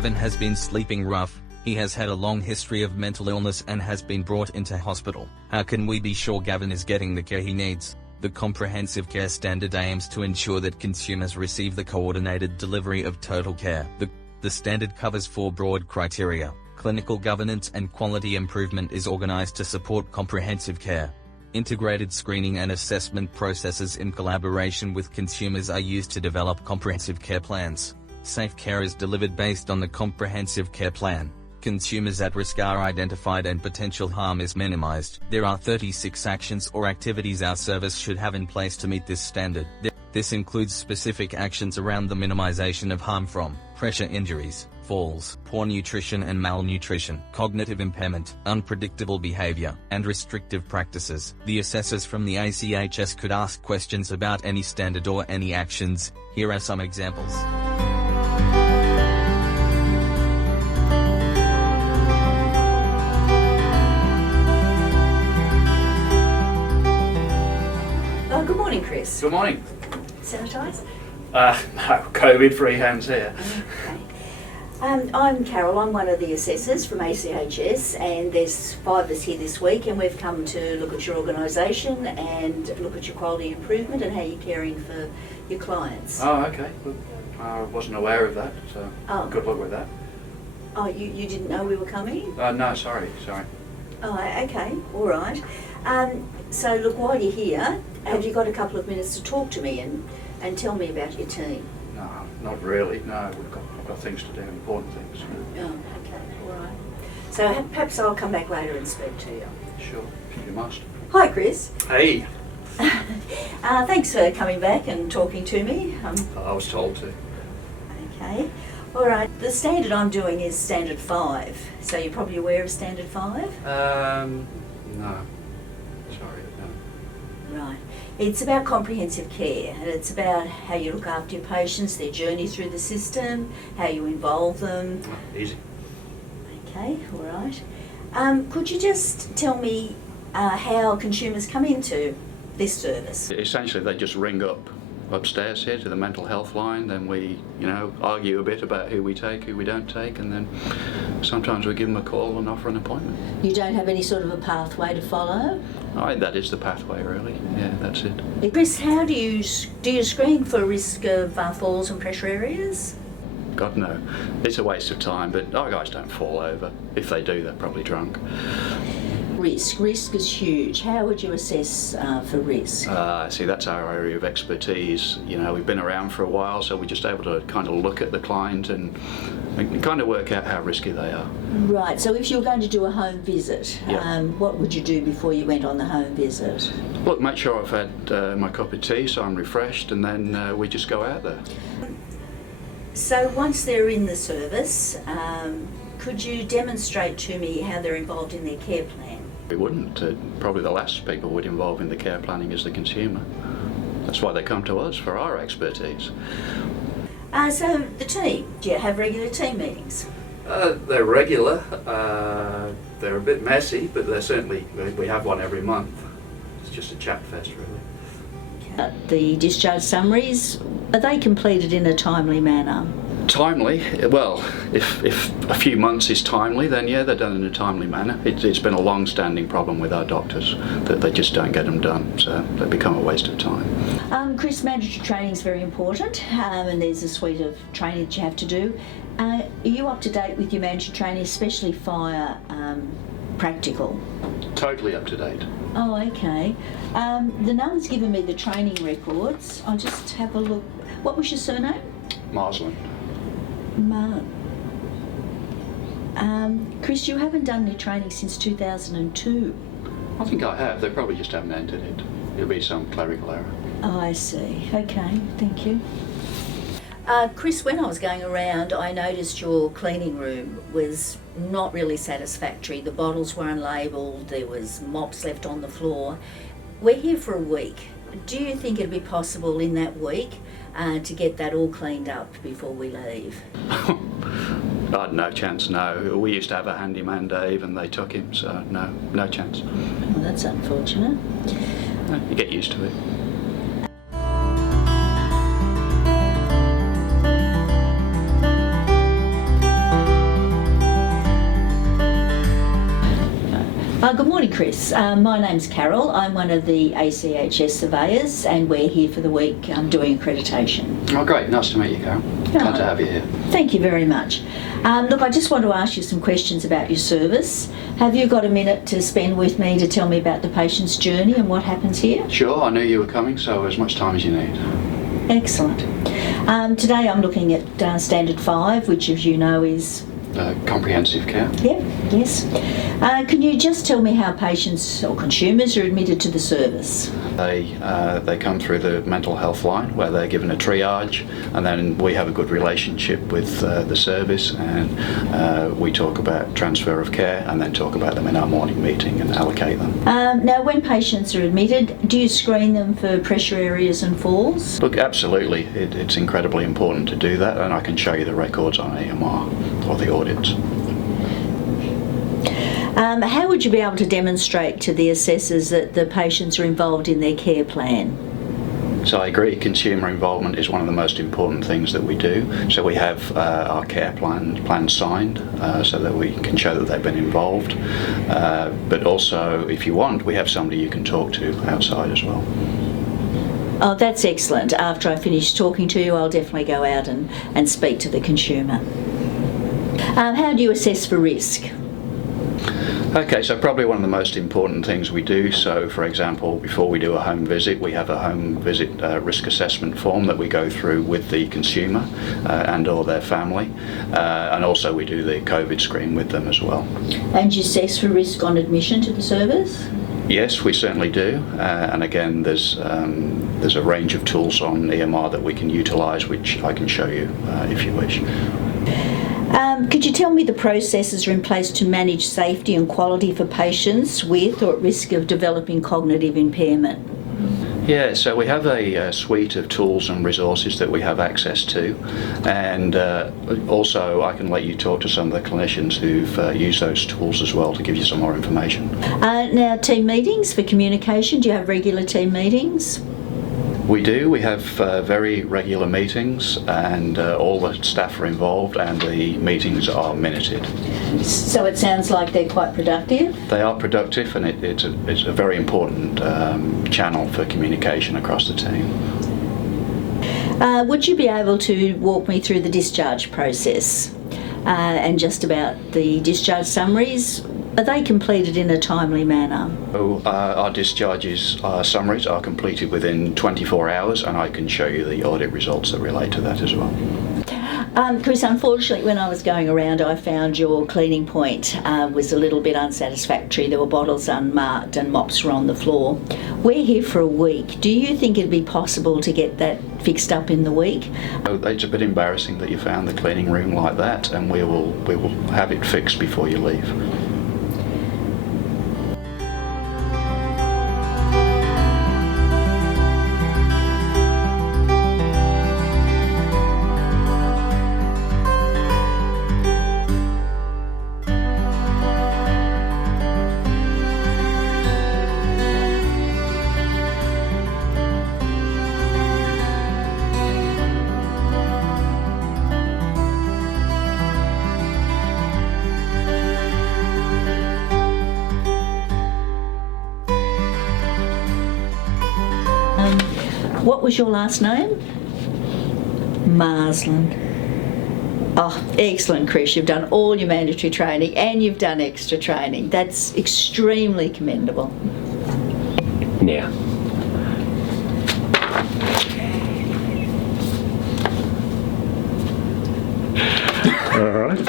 Gavin has been sleeping rough. He has had a long history of mental illness and has been brought into hospital. How can we be sure Gavin is getting the care he needs? The Comprehensive Care Standard aims to ensure that consumers receive the coordinated delivery of total care. The standard covers 4 broad criteria. Clinical governance and quality improvement is organized to support comprehensive care. Integrated screening and assessment processes in collaboration with consumers are used to develop comprehensive care plans. Safe care is delivered based on the comprehensive care plan. Consumers at risk are identified and potential harm is minimized. There are 36 actions or activities our service should have in place to meet this standard. This includes specific actions around the minimization of harm from pressure injuries, falls, poor nutrition and malnutrition, cognitive impairment, unpredictable behavior, and restrictive practices. The assessors from the ACHS could ask questions about any standard or any actions. Here are some examples. Good morning, Chris. Good morning. Sanitised? No, COVID-free hands here. Okay. I'm Carol. I'm one of the assessors from ACHS, and there's 5 of us here this week, and we've come to look at your organisation and look at your quality improvement and how you're caring for your clients. Oh, okay. Well, I wasn't aware of that, so good luck with that. Oh, you didn't know we were coming? No, sorry. Oh, okay. All right. So look, while you're here, have you got a couple of minutes to talk to me and tell me about your team? No, not really. No, I've got things to do, important things. Oh, okay. All right. So perhaps I'll come back later and speak to you. Sure, if you must. Hi, Chris. Hey. Thanks for coming back and talking to me. I was told to. Okay. All right. The standard I'm doing is standard 5. So you're probably aware of standard 5? No. Sorry, no. Right. It's about comprehensive care, and it's about how you look after your patients, their journey through the system, how you involve them. Oh, easy. Okay, all right. Could you just tell me how consumers come into this service? Essentially, they just ring up upstairs here to the mental health line, then we, argue a bit about who we take, who we don't take, and then sometimes we give them a call and offer an appointment. You don't have any sort of a pathway to follow? That is the pathway, really. Yeah, that's it. Chris, how do you screen for risk of falls and pressure areas? God, no. It's a waste of time, but our guys don't fall over. If they do, they're probably drunk. Risk is huge. How would you assess for risk? See, that's our area of expertise. We've been around for a while, so we're just able to kind of look at the client and kind of work out how risky they are. Right, so if you were going to do a home visit, yeah. What would you do before you went on the home visit? Look, make sure I've had my cup of tea so I'm refreshed, and then we just go out there. So once they're in the service, could you demonstrate to me how they're involved in their care plan? We wouldn't. Probably the last people would involve in the care planning is the consumer. That's why they come to us, for our expertise. So the team, do you have regular team meetings? They're regular. They're a bit messy, but they're certainly, we have one every month. It's just a chat fest, really. The discharge summaries, are they completed in a timely manner? Timely? Well, if a few months is timely, then yeah, they're done in a timely manner. It's been a long-standing problem with our doctors that they just don't get them done, so they become a waste of time. Chris, mandatory training is very important, and there's a suite of training that you have to do. Are you up to date with your mandatory training, especially fire practical? Totally up to date. Oh, okay. The nun's given me the training records. I'll just have a look. What was your surname? Marsland. Chris, you haven't done any training since 2002. I think I have. They probably just haven't entered it. It'll be some clerical error. Oh, I see. Okay, thank you. Chris, when I was going around, I noticed your cleaning room was not really satisfactory. The bottles were unlabelled, there was mops left on the floor. We're here for a week. Do you think it'd be possible in that week to get that all cleaned up before we leave? No chance, no. We used to have a handyman, Dave, and they took him, so no chance. Well, that's unfortunate. No, you get used to it. Chris. My name's Carol. I'm one of the ACHS surveyors, and we're here for the week doing accreditation. Oh, great. Nice to meet you, Carol. Glad to have you here. Thank you very much. Look, I just want to ask you some questions about your service. Have you got a minute to spend with me to tell me about the patient's journey and what happens here? Sure, I knew you were coming, so as much time as you need. Excellent. Today I'm looking at Standard 5, which, as you know, is... Comprehensive care? Yep, yes. Can you just tell me how patients or consumers are admitted to the service? They come through the mental health line where they're given a triage, and then we have a good relationship with the service, and we talk about transfer of care and then talk about them in our morning meeting and allocate them. Now, when patients are admitted, do you screen them for pressure areas and falls? Look, absolutely. It's incredibly important to do that, and I can show you the records on EMR or the audits. How would you be able to demonstrate to the assessors that the patients are involved in their care plan? So I agree, consumer involvement is one of the most important things that we do. So we have our care plan signed so that we can show that they've been involved. But also, if you want, we have somebody you can talk to outside as well. Oh, that's excellent. After I finish talking to you, I'll definitely go out and speak to the consumer. How do you assess for risk? Okay, so probably one of the most important things we do, so for example, before we do a home visit, we have a home visit risk assessment form that we go through with the consumer and or their family, and also we do the COVID screen with them as well. And you assess for risk on admission to the service? Yes, we certainly do, and again there's a range of tools on EMR that we can utilise, which I can show you if you wish. Could you tell me the processes are in place to manage safety and quality for patients with or at risk of developing cognitive impairment? Yeah, so we have a suite of tools and resources that we have access to, and also I can let you talk to some of the clinicians who've used those tools as well to give you some more information. Now, team meetings for communication, do you have regular team meetings? We do. We have very regular meetings, and all the staff are involved, and the meetings are minuted. So it sounds like they're quite productive? They are productive, and it's a very important channel for communication across the team. Would you be able to walk me through the discharge process and just about the discharge summaries? Are they completed in a timely manner? Our discharges summaries are completed within 24 hours, and I can show you the audit results that relate to that as well. Chris, unfortunately, when I was going around, I found your cleaning point was a little bit unsatisfactory. There were bottles unmarked and mops were on the floor. We're here for a week. Do you think it'd be possible to get that fixed up in the week? It's a bit embarrassing that you found the cleaning room like that, and we will have it fixed before you leave. What was your last name? Marsland. Oh, excellent, Chris. You've done all your mandatory training and you've done extra training. That's extremely commendable. Now. All right.